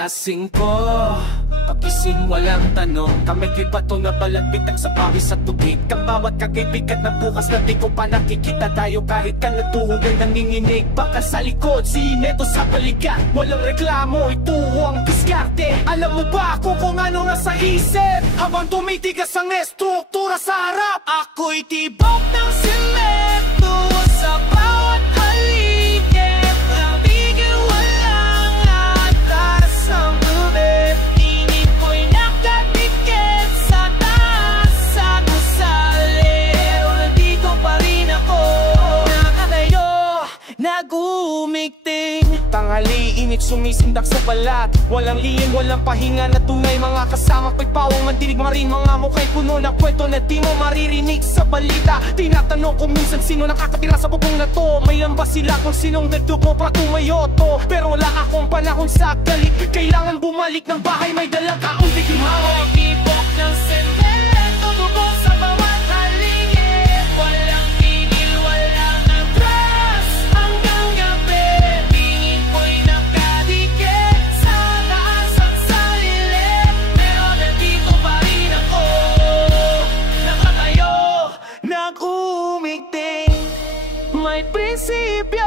Alas 5, pagising walang tanong. Kami bato na balagbitak sa pawis at tubig. Kang bawat kakibigat na bukas na di ko pa nakikita tayo. Kahit kalatuhog ay nanginginig. Baka sa likod, sineto sa balikat. Walang reklamo, ito ang diskarte. Alam mo ba kung ano nasa isip? Habang tumitigas ang estruktura sa harap, ako'y tibok ng semento sa bawat haligid. Nabigil walang atas ang tubig. Tingin ko'y nakatikit sa taas at masali. Nandito pa rin ako, nakatayo, nag-umigting. Tanghali, init sumisindak sa balat. Walang liin, walang pahinga na tunay. Mga kasama ko'y pawang mandinig marin. Mga mukha'y puno ng kwento na di mo maririnig sa balita. Tinatanong ko minsan sino nakakatira sa bubong na to. May ba sila kung sinong nagdugo pa tumayo to. Pero wala akong panahon sa galit. Kailangan bumalik ng bahay, may dalang kaunting hangin. Tibok ng semento, bubong sa bawat haligid. Walang tigil, walang atras hanggang gabi. Tingin ko'y nakadikit sa taas at sa lilim. Pero nandito pa rin ako, nakatayo, nag-umigting. May prinsipyo